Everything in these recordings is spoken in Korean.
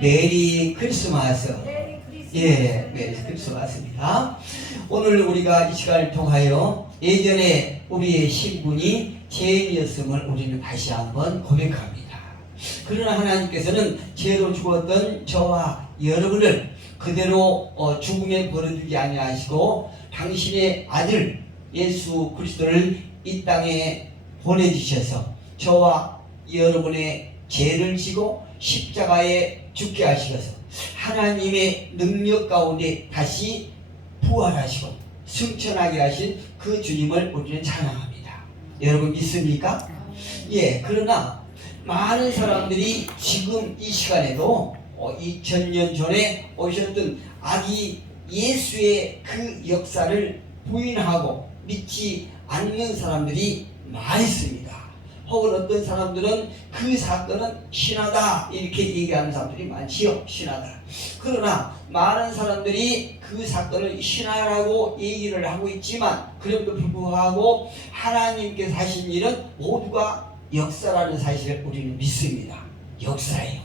메리 크리스마스. 예, 메리 크리스마스입니다. 오늘 우리가 이 시간을 통하여 예전에 우리의 신분이 죄인이었음을 우리는 다시 한번 고백합니다. 그러나 하나님께서는 죄로 죽었던 저와 여러분을 그대로 죽음에 버려두지 아니하시고 당신의 아들 예수 그리스도를 이 땅에 보내주셔서 저와 여러분의 죄를 지고 십자가에 죽게 하시어서 하나님의 능력 가운데 다시 부활하시고 승천하게 하신 그 주님을 우리는 찬양합니다. 여러분 믿습니까? 예, 그러나 많은 사람들이 지금 이 시간에도 2000년 전에 오셨던 아기 예수의 그 역사를 부인하고 믿지 않는 사람들이 많이 있습니다. 혹은 어떤 사람들은 그 사건은 신화다 이렇게 얘기하는 사람들이 많지요. 신화다. 그러나 많은 사람들이 그 사건을 신화라고 얘기를 하고 있지만 그럼에도 불구하고 하나님께서 하신 일은 모두가 역사라는 사실을 우리는 믿습니다. 역사예요.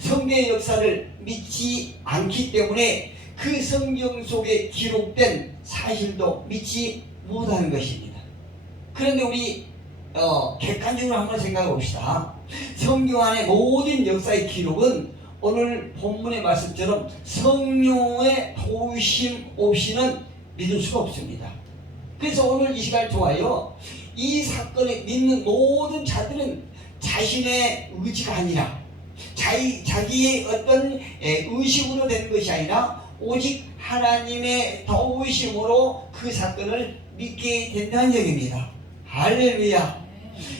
성경의 역사를 믿지 않기 때문에 그 성경 속에 기록된 사실도 믿지 못하는 것입니다. 그런데 우리 객관적으로 한번 생각해 봅시다. 성경 안의 모든 역사의 기록은 오늘 본문의 말씀처럼 성령의 도우심 없이는 믿을 수가 없습니다. 그래서 오늘 이 시간을 통하여 이 사건을 믿는 모든 자들은 자신의 의지가 아니라 자기의 어떤 의식으로 된 것이 아니라 오직 하나님의 도우심으로 그 사건을 믿게 된다는 얘기입니다. 할렐루야.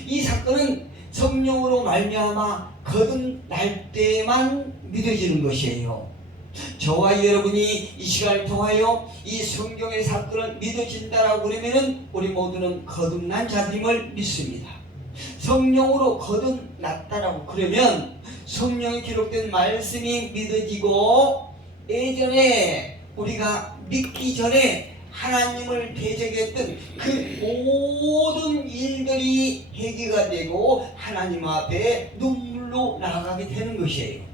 이 사건은 성령으로 말미암아 거듭날 때만 믿어지는 것이에요. 저와 여러분이 이 시간을 통하여 이 성경의 사건을 믿어진다라고 그러면은 우리 모두는 거듭난 자들임을 믿습니다. 성령으로 거듭났다라고 그러면 성령에 기록된 말씀이 믿어지고 예전에 우리가 믿기 전에 하나님을 대적했던 그 모든 일들이 해결가 되고 하나님 앞에 눈물로 나아가게 되는 것이에요.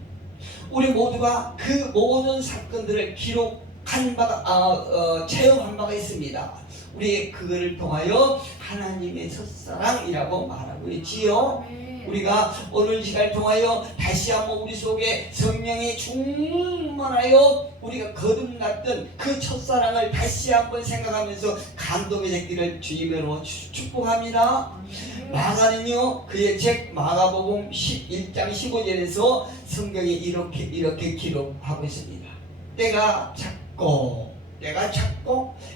우리 모두가 그 모든 사건들을 기록한 바가 체험한 바가 있습니다. 우리 그거를 통하여 하나님의 첫사랑이라고 말하고 있지요. 우리가 오늘 시간을 통하여 다시 한번 우리 속에 성령이 충만하여 우리가 거듭났던 그 첫사랑을 다시 한번 생각하면서 감동의 새끼를 주님으로 축복합니다. 마가는요, 그의 책 마가복음 11장 15절에서 성경이 이렇게 기록하고 있습니다. 때가 찼고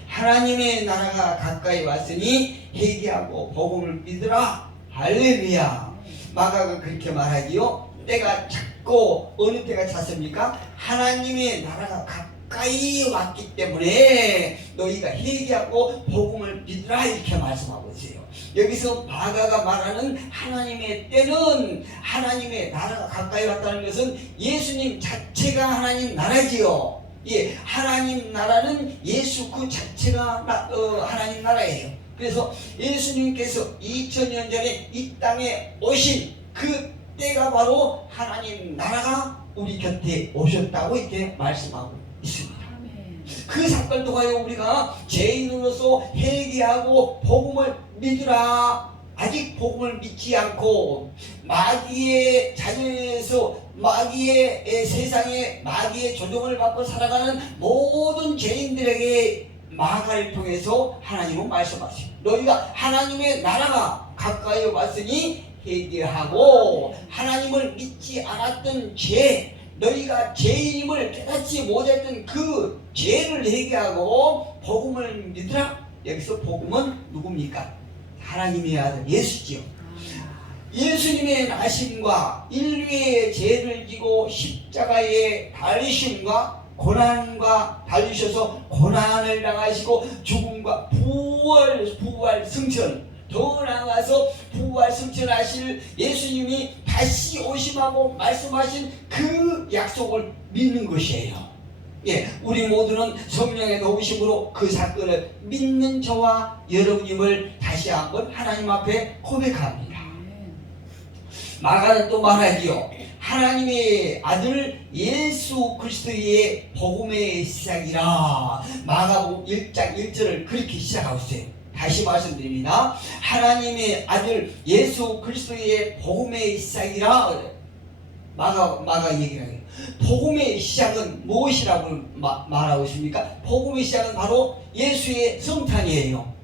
하나님의 나라가 가까이 왔으니 회개하고 복음을 믿으라. 할렐루야. 마가가 그렇게 말하지요. 때가 찼고 어느 때가 찼습니까? 하나님의 나라가 가까이 왔기 때문에 너희가 회개하고 복음을 믿으라 이렇게 말씀하고 있어요. 여기서 마가가 말하는 하나님의 때는 하나님의 나라가 가까이 왔다는 것은 예수님 자체가 하나님 나라지요. 예, 하나님 나라는 예수 그 자체가 하나님 나라예요. 그래서 예수님께서 2000년 전에 이 땅에 오신 그 때가 바로 하나님 나라가 우리 곁에 오셨다고 이렇게 말씀하고 있습니다. 그 사건을 통하여 우리가 죄인으로서 회개하고 복음을 믿으라. 아직 복음을 믿지 않고 마귀의 자녀에서 마귀의 세상에 마귀의 조종을 받고 살아가는 모든 죄인들에게 마가를 통해서 하나님은 말씀하십니다. 너희가 하나님의 나라가 가까이 왔으니 회개하고 하나님을 믿지 않았던 죄, 너희가 죄인임을 깨닫지 못했던 그 죄를 회개하고 복음을 믿으라. 여기서 복음은 누굽니까? 하나님의 아들 예수지요. 예수님의 나심과 인류의 죄를 지고 십자가에 달리심과 고난과 달리셔서 고난을 당하시고 죽음과 부활 승천, 더 나아가서 부활 승천하실 예수님이 다시 오심하고 말씀하신 그 약속을 믿는 것이에요. 예, 우리 모두는 성령의 도우심으로 그 사건을 믿는 저와 여러분임을 다시 한번 하나님 앞에 고백합니다. 마가는 또 말하지요. 하나님의 아들 예수 그리스도의 복음의 시작이라. 마가복음 1장 1절을 그렇게 시작하고 있어요. 다시 말씀드립니다. 하나님의 아들 예수 그리스도의 복음의 시작이라. 마가 얘기를 해요. 복음의 시작은 무엇이라고 말하고 있습니까? 복음의 시작은 바로 예수의 성탄이에요.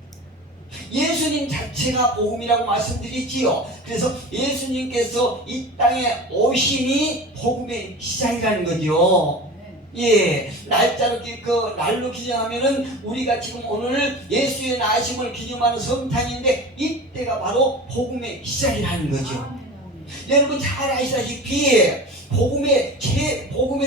예수님 자체가 복음이라고 말씀드렸지요. 그래서 예수님께서 이 땅에 오심이 복음의 시작이라는 거죠. 예, 날짜로 그 날로 기념하면은 우리가 지금 오늘 예수의 나심을 기념하는 성탄인데 이때가 바로 복음의 시작이라는 거죠. 여러분 잘 아시다시피 복음에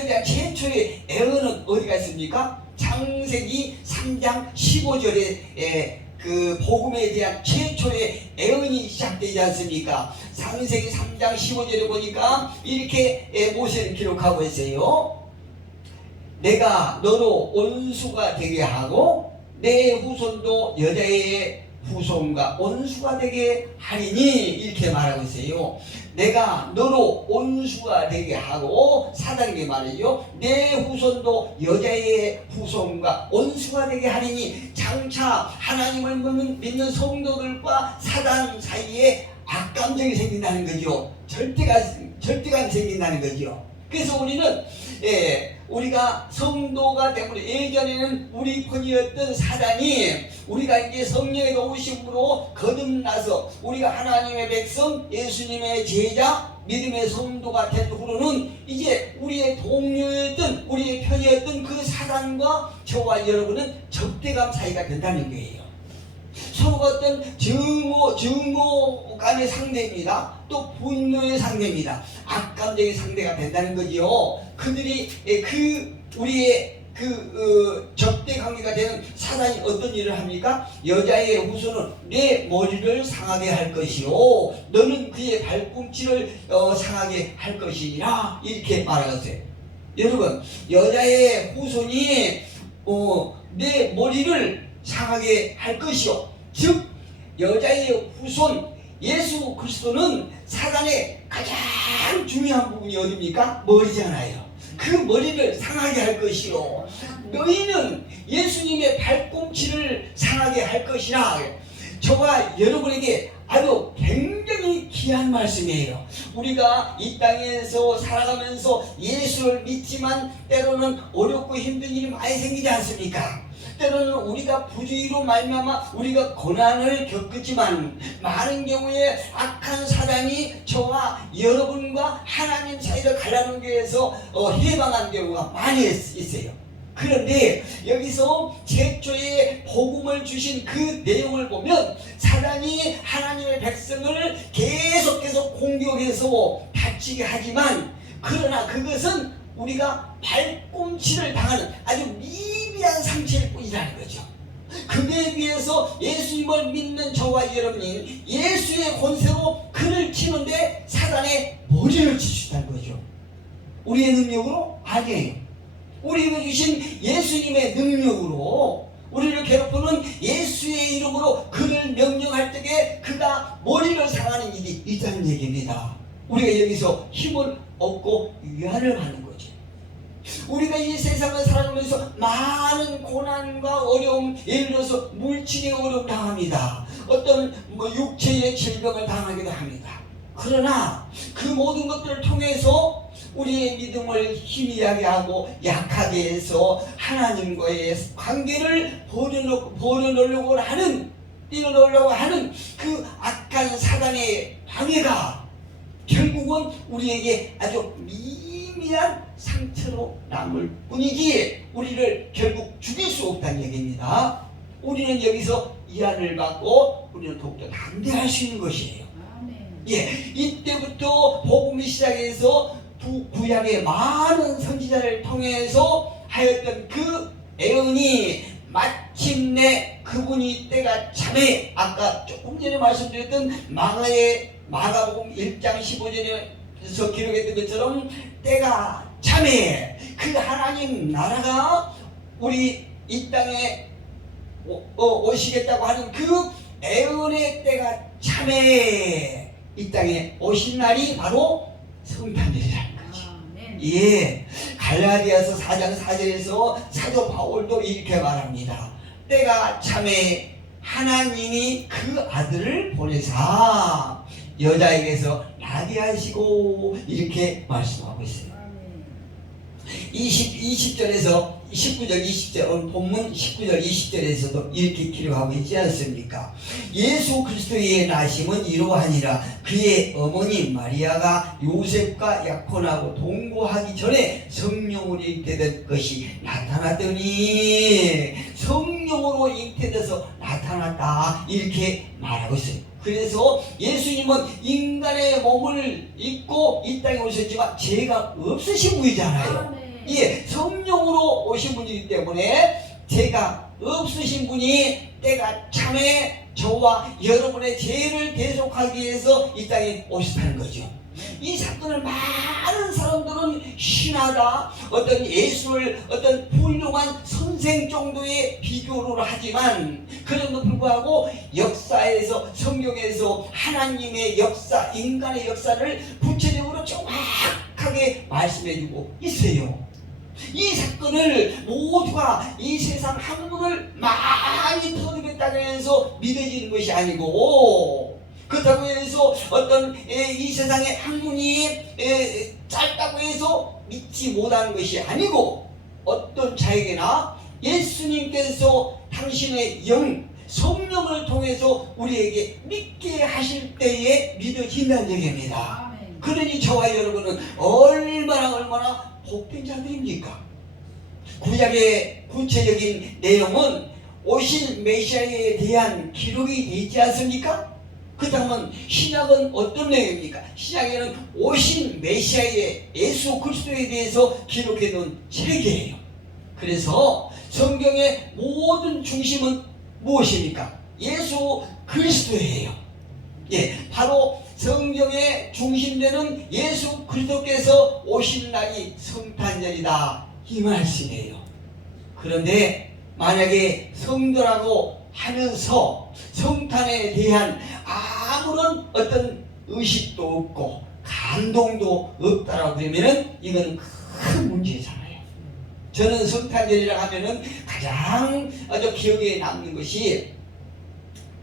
대한 최초의 애언은 어디가 있습니까? 창세기 3장 15절에 그 복음에 대한 최초의 애언이 시작되지 않습니까? 창세기 3장 15절에 보니까 이렇게 모세는 기록하고 있어요. 내가 너로 원수가 되게 하고 내 후손도 여자의 후손과 원수가 되게 하리니 이렇게 말하고 있어요. 내가 너로 원수가 되게 하고 사단에게 말이죠. 내 후손도 여자의 후손과 원수가 되게 하리니 장차 하나님을 믿는 성도들과 사단 사이에 악감정이 생긴다는 거죠. 절대감이 생긴다는 거죠. 그래서 우리는 우리가 성도가 되므로 예전에는 우리 편이었던 사단이 우리가 이제 성령의 도우심으로 거듭나서 우리가 하나님의 백성 예수님의 제자 믿음의 성도가 된 후로는 이제 우리의 동료였던 우리의 편이었던 그 사단과 저와 여러분은 적대감 사이가 된다는 거예요. 서로가 어떤 증오감의 상대입니다. 또 분노의 상대입니다. 악감정의 상대가 된다는 거지요. 그들이 우리의 적대 관계가 되는 사단이 어떤 일을 합니까? 여자의 후손은 내 머리를 상하게 할 것이요 너는 그의 발꿈치를 상하게 할 것이니라 이렇게 말하셨어요. 여러분 여자의 후손이 내 머리를 상하게 할 것이요 즉 여자의 후손 예수 그리스도는 사단의 가장 중요한 부분이 어디입니까? 머리잖아요. 그 머리를 상하게 할 것이요 너희는 예수님의 발꿈치를 상하게 할 것이라. 저와 여러분에게 아주 굉장히 귀한 말씀이에요. 우리가 이 땅에서 살아가면서 예수를 믿지만 때로는 어렵고 힘든 일이 많이 생기지 않습니까? 때로는 우리가 부주의로 말미암아 우리가 고난을 겪었지만 많은 경우에 악한 사단이 저와 여러분과 하나님 사이를 갈라놓기 위해서 해방한 경우가 많이 있어요. 그런데 여기서 최초의 복음을 주신 그 내용을 보면 사단이 하나님의 백성을 계속해서 공격해서 다치게 하지만 그러나 그것은 우리가 발꿈치를 당하는 아주 미비한 상처일 뿐이라는 거죠. 그에 비해서 예수님을 믿는 저와 여러분이 예수의 권세로 그를 치는데 사단의 머리를 칠 수 있다는 거죠. 우리의 능력으로? 아니에요. 우리에게 주신 예수님의 능력으로 우리를 괴롭히는 예수의 이름으로 그를 명령할 때에 그가 머리를 상하는 일이 있다는 얘기입니다. 우리가 여기서 힘을 얻고 위안을 받는 거죠. 우리가 이 세상을 살아가면서 많은 고난과 어려움, 예를 들어서 물질의 어려움 당합니다. 어떤 육체의 질병을 당하기도 합니다. 그러나 그 모든 것들을 통해서 우리의 믿음을 희미하게 하고 약하게 해서 하나님과의 관계를 버려놓으려고 하는 띄워놓으려고 하는 그 악한 사단의 방해가 결국은 우리에게 아주 미미한 상처로 남을 뿐이지 우리를 결국 죽일 수 없다는 얘기입니다. 우리는 여기서 위안을 받고 우리는 더욱더 담대할 수 있는 것이에요. 예, 이때부터 복음이 시작해서 구약의 많은 선지자를 통해서 하였던 그 애언이 마침내 그분이 때가 참에 아까 조금 전에 말씀드렸던 마가복음 1장 15절에서 기록했던 것처럼 때가 참에 그 하나님 나라가 우리 이 땅에 오시겠다고 하는 그 애언의 때가 참에 이 땅에 오신 날이 바로 성탄절이라. 예, 갈라디아서 4장 4절에서 사도 바울도 이렇게 말합니다. 때가 참에 하나님이 그 아들을 보내사 여자에게서 나게 하시고 이렇게 말씀하고 있어요. 20절에서 19절 20절 본문 19절 20절에서도 이렇게 기록하고 있지 않습니까? 예수 그리스도의 나심은 이러하니라. 그의 어머니 마리아가 요셉과 약혼하고 동거하기 전에 성령으로 잉태된 것이 나타났더니 성령으로 잉태돼서 나타났다 이렇게 말하고 있어요. 그래서 예수님은 인간의 몸을 입고 이 땅에 오셨지만 죄가 없으신 분이잖아요. 예, 성령으로 오신 분이기 때문에 죄가 없으신 분이 때가 참에 저와 여러분의 죄를 대속하기 위해서 이 땅에 오셨다는 거죠. 이 사건을 많은 사람들은 신하다, 어떤 예수를 어떤 훌륭한 선생 정도의 비교를 하지만 그럼에도 불구하고 역사에서 성경에서 하나님의 역사, 인간의 역사를 구체적으로 정확하게 말씀해주고 있어요. 이 사건을 모두가 이 세상 학문을 많이 터득했다고 해서 믿어지는 것이 아니고, 그렇다고 해서 어떤 이 세상의 학문이 짧다고 해서 믿지 못하는 것이 아니고, 어떤 자에게나 예수님께서 당신의 영, 성령을 통해서 우리에게 믿게 하실 때에 믿어진다는 얘기입니다. 그러니 저와 여러분은 얼마나 복된 자들입니까? 구약의 구체적인 내용은 오신 메시아에 대한 기록이 되지 않습니까? 그렇다면 신약은 어떤 내용입니까? 신약에는 오신 메시아의 예수 그리스도에 대해서 기록해 놓은 책이에요. 그래서 성경의 모든 중심은 무엇입니까? 예수 그리스도예요. 예, 바로 성경의 중심되는 예수 그리스도께서 오신 날이 성탄절이다 이 말씀이에요. 그런데 만약에 성도라고 하면서 성탄에 대한 아무런 어떤 의식도 없고 감동도 없다라고 그러면은 이건 큰 문제잖아요. 저는 성탄절이라고 하면은 가장 아주 기억에 남는 것이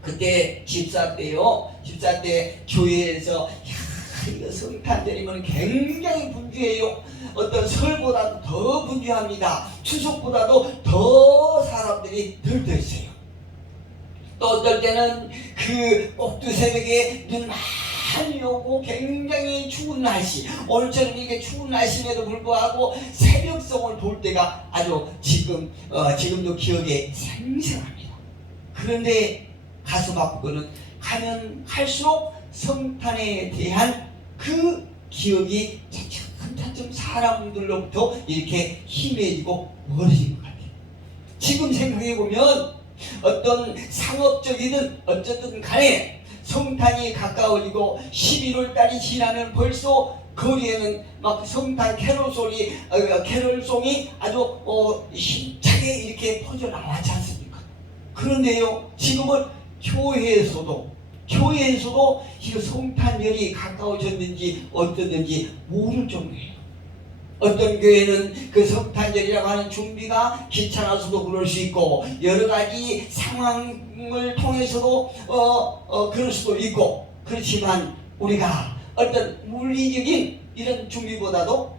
그때 집사 때요. 집사 때 교회에서 이거 성탄절이면 굉장히 분주해요. 어떤 설보다도 더 분주합니다. 추석보다도 더 사람들이 들떠있어요. 또 어떨 때는 그 꼭두 새벽에 눈 많이 오고 굉장히 추운 날씨, 오늘처럼 이렇게 추운 날씨에도 불구하고 새벽성을 볼 때가 아주 지금도 기억에 생생합니다. 그런데 가슴 아프고는 가면 갈수록 성탄에 대한 그 기억이 차츰차츰 사람들로부터 이렇게 희미해지고 멀어진 것 같아요. 지금 생각해보면 어떤 상업적이든 어쨌든 간에 성탄이 가까워지고 11월 달이 지나면 벌써 거리에는 막 성탄 캐롤송이 아주 힘차게 이렇게 퍼져나왔지 않습니까? 그런데요, 지금은 교회에서도 이거 성탄절이 가까워졌는지 어떻든지 모를 정도예요. 어떤 교회는 그 성탄절이라고 하는 준비가 귀찮아서도 그럴 수 있고 여러 가지 상황을 통해서도 그럴 수도 있고, 그렇지만 우리가 어떤 물리적인 이런 준비보다도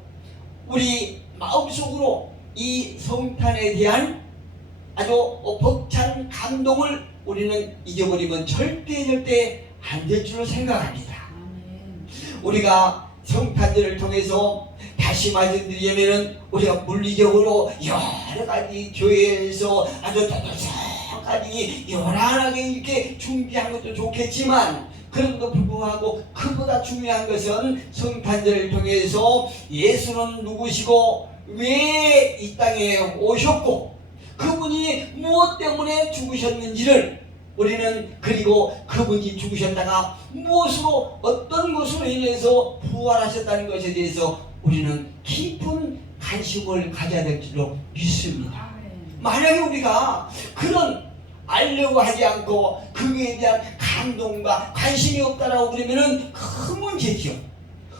우리 마음속으로 이 성탄에 대한 아주 벅찬 감동을 우리는 잊어버리면 절대 안 될 줄로 생각합니다. 우리가 성탄절을 통해서 다시 말씀드리자면은 우리가 물리적으로 여러 가지 교회에서 아주 따뜻하게 요란하게 이렇게 준비한 것도 좋겠지만, 그럼에도 불구하고 그보다 중요한 것은 성탄절을 통해서 예수는 누구시고 왜 이 땅에 오셨고 그분이 무엇 때문에 죽으셨는지를 우리는, 그리고 그분이 죽으셨다가 무엇으로 어떤 것으로 인해서 부활하셨다는 것에 대해서 우리는 깊은 관심을 가져야 될 줄로 믿습니다. 만약에 우리가 그런 알려고 하지 않고 그에 대한 감동과 관심이 없다라고 그러면은 큰 문제죠.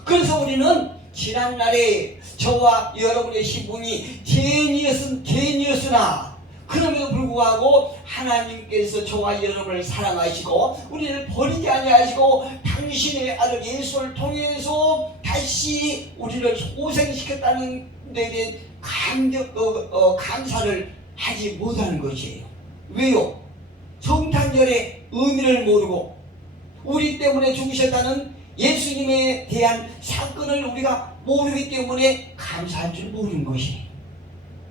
그래서 우리는 지난날에 저와 여러분의 신분이 죄인이었으나 그럼에도 불구하고 하나님께서 저와 여러분을 사랑하시고 우리를 버리지 아니하시고 당신의 아들 예수를 통해서 다시 우리를 소생시켰다는 데 대한 감사를 하지 못하는 것이에요. 왜요? 성탄절의 의미를 모르고 우리 때문에 죽으셨다는 예수님에 대한 사건을 우리가 모르기 때문에 감사할 줄 모르는 것이에요.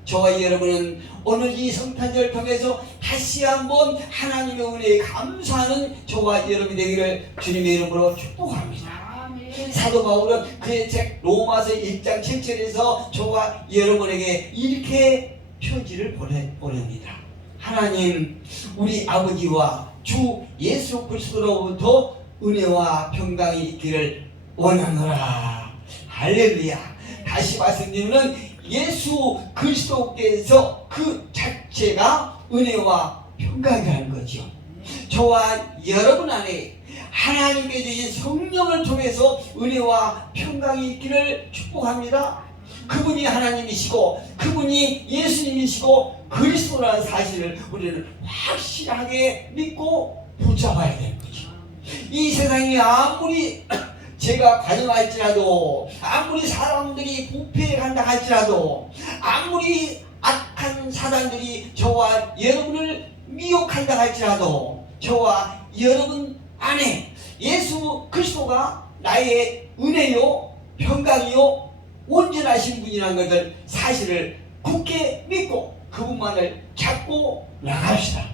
저와 여러분은 오늘 이 성탄절을 통해서 다시 한번 하나님의 은혜에 감사하는 저와 여러분이 되기를 주님의 이름으로 축복합니다. 사도 바울은 그의 책 로마서 1장 7절에서 저와 여러분에게 이렇게 편지를 보냅니다. 하나님, 우리 아버지와 주 예수 그리스도로부터 은혜와 평강이 있기를 원하노라. 할렐루야. 다시 말씀드리면 예수 그리스도께서 그 자체가 은혜와 평강이라는 거죠. 저와 여러분 안에 하나님께 주신 성령을 통해서 은혜와 평강이 있기를 축복합니다. 그분이 하나님이시고 그분이 예수님이시고 그리스도라는 사실을 우리는 확실하게 믿고 붙잡아야 되는 거죠. 이 세상이 아무리 제가 관영할지라도, 아무리 사람들이 부패해 간다 할지라도, 아무리 악한 사단들이 저와 여러분을 미혹한다 할지라도, 저와 여러분 안에 예수 그리스도가 나의 은혜요 평강이요 온전하신 분이라는 것을 사실을 굳게 믿고 그분만을 잡고 나갑시다.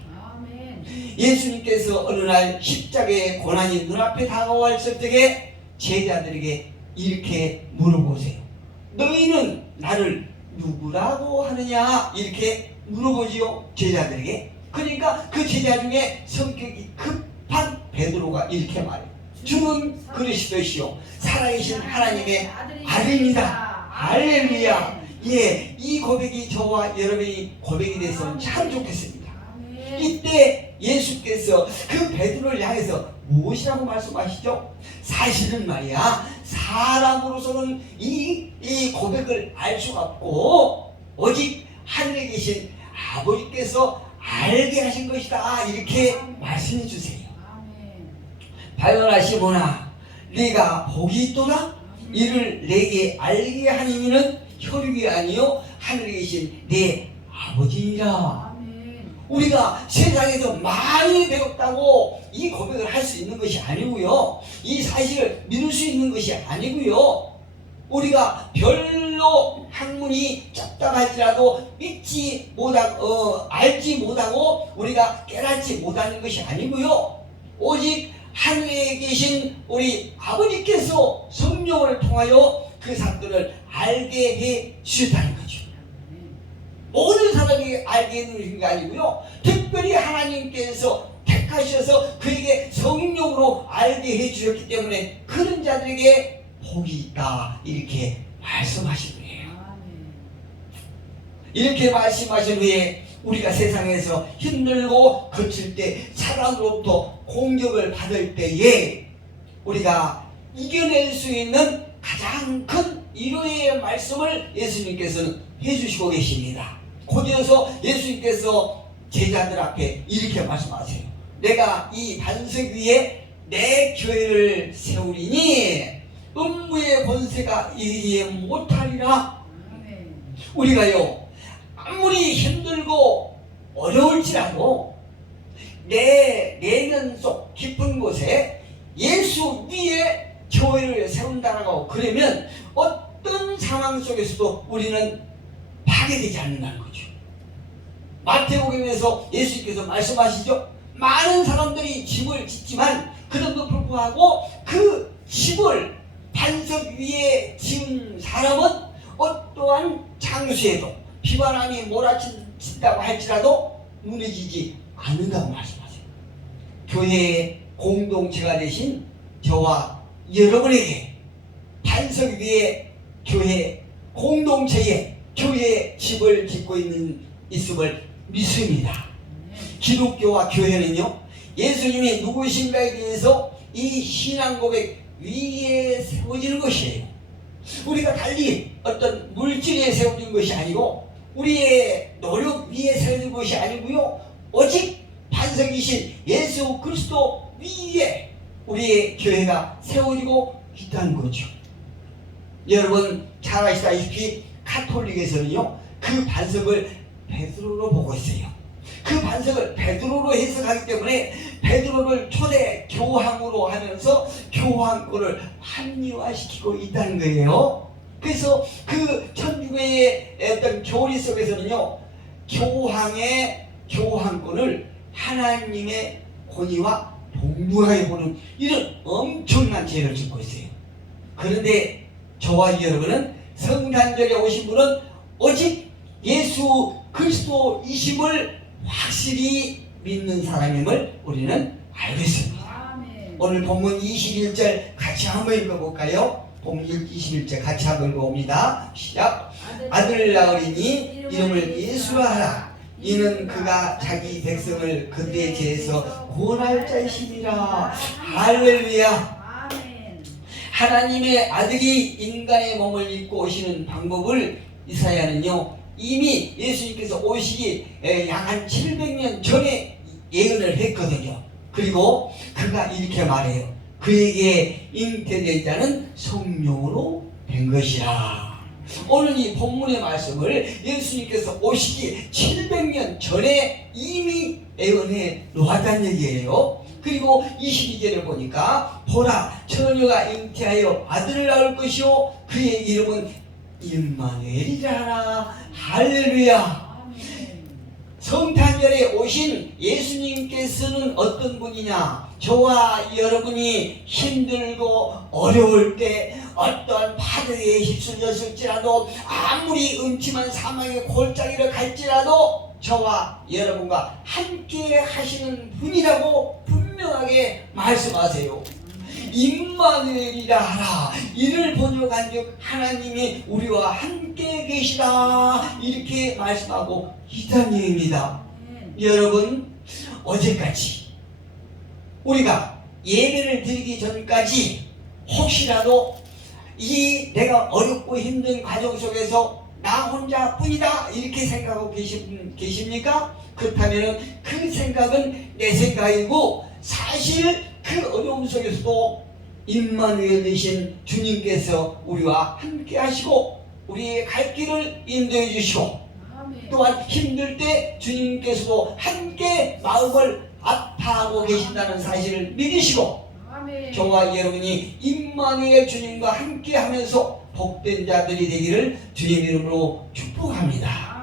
예수님께서 어느 날 십자가의 고난이 눈앞에 다가왔을 때에 제자들에게 이렇게 물어보세요. 너희는 나를 누구라고 하느냐? 이렇게 물어보지요, 제자들에게. 그러니까 그 제자 중에 성격이 급한 베드로가 이렇게 말해요. 주는 그리스도시요 살아계신 하나님의 아들입니다. 할렐루야. 예, 이 고백이 저와 여러분이 고백이 됐으면 참 좋겠습니다. 이때 예수께서 그 베드로를 향해서 무엇이라고 말씀하시죠? 사실은 말이야, 사람으로서는 이 고백을 알 수가 없고 오직 하늘에 계신 아버지께서 알게 하신 것이다. 이렇게 말씀해 주세요. 발견하 시모나, 네가 복이 있도다. 이를 내게 알게 하는 이는 혈육이 아니요 하늘에 계신 내 아버지니라. 우리가 세상에서 많이 배웠다고 이 고백을 할 수 있는 것이 아니고요. 이 사실을 믿을 수 있는 것이 아니고요. 우리가 별로 학문이 짧다 할지라도 믿지 못하고 알지 못하고 우리가 깨닫지 못하는 것이 아니고요. 오직 하늘에 계신 우리 아버지께서 성령을 통하여 그 사건을 알게 해 주셨다는 거죠. 모든 사람이 알게 되는 게 아니고요. 특별히 하나님께서 택하셔서 그에게 성령으로 알게 해 주셨기 때문에 그런 자들에게 복이 있다. 이렇게 말씀하신 거예요. 이렇게 말씀하신 후에 우리가 세상에서 힘들고 거칠 때 사람으로부터 공격을 받을 때에 우리가 이겨낼 수 있는 가장 큰 위로의 말씀을 예수님께서는 해주시고 계십니다. 곧이어서 예수님께서 제자들 앞에 이렇게 말씀하세요. 내가 이 반석 위에 내 교회를 세우리니 음부의 권세가 이기지 못하리라. 우리가요 아무리 힘들고 어려울지라도 내 내면 속 깊은 곳에 예수 위에 교회를 세운다라고 그러면 어떤 상황 속에서도 우리는 파괴되지 않는다는 거죠. 마태복음에서 예수님께서 말씀하시죠. 많은 사람들이 집을 짓지만 그럼에도 불구하고 그 집을 반석 위에 지은 사람은 어떠한 장소에도 비바람이 몰아친다고 할지라도 무너지지 않는다고 말씀하세요. 교회의 공동체가 되신 저와 여러분에게 반석 위에 교회 공동체에 교회의 집을 짓고 있음을 믿습니다. 기독교와 교회는요 예수님이 누구신가에 대해서 이 신앙 고백 위에 세워지는 것이에요. 우리가 달리 어떤 물질에 세워진 것이 아니고 우리의 노력 위에 세워진 것이 아니고요. 오직 반석이신 예수 그리스도 위에 우리의 교회가 세워지고 있다는 거죠. 여러분 잘 아시다시피 가톨릭에서는요, 그 반석을 베드로로 보고 있어요. 그 반석을 베드로로 해석하기 때문에 베드로를 초대 교황으로 하면서 교황권을 합리화시키고 있다는 거예요. 그래서 그 천주교의 어떤 교리 속에서는요, 교황의 교황권을 하나님의 권위와 동등하게 보는 이런 엄청난 죄를 짓고 있어요. 그런데 저와 여러분은 성탄절에 오신 분은 오직 예수 그리스도이심을 확실히 믿는 사람임을 우리는 알고 있습니다. 아멘. 오늘 본문 21절 같이 한번 읽어볼까요? 본문 21절 같이 한번 읽어봅니다. 시작. 아들 낳으리니 이름을 예수라 하라. 이는 그가 자기 백성을 그들의 죄에서 구원할 자이심이라. 할렐루야. 아멘. 하나님의 아들이 인간의 몸을 입고 오시는 방법을 이사야는요, 이미 예수님께서 오시기 약 한 700년 전에 예언을 했거든요. 그리고 그가 이렇게 말해요. 그에게 잉태된 자는 성령으로 된 것이라. 오늘 이 본문의 말씀을 예수님께서 오시기 700년 전에 이미 예언해 놓았다는 얘기예요. 그리고 22절을 보니까 보라, 처녀가 잉태하여 아들을 낳을 것이요 그의 이름은 임마누엘이라. 할렐루야. 성탄절에 오신 예수님께서는 어떤 분이냐? 저와 여러분이 힘들고 어려울 때 어떤 파도에 휩쓸렸을지라도 아무리 음침한 사망의 골짜기를 갈지라도 저와 여러분과 함께 하시는 분이라고 분명하게 말씀하세요. 임마누엘이라 하라. 이를 번역한즉 하나님이 우리와 함께 계시다, 이렇게 말씀하고 있다는 얘기입니다. 여러분, 어제까지 우리가 예배를 드리기 전까지 혹시라도 이 내가 어렵고 힘든 과정 속에서 나 혼자뿐이다 이렇게 생각하고 계십니까? 그렇다면 그 생각은 내 생각이고, 사실 그 어려움 속에서도 임마누엘 되신 주님께서 우리와 함께 하시고 우리의 갈 길을 인도해 주시고, 또한 힘들 때 주님께서도 함께 마음을 아파하고 계신다는 사실을 믿으시고, 저와 여러분이 임마누엘 주님과 함께 하면서 복된 자들이 되기를 주님 이름으로 축복합니다.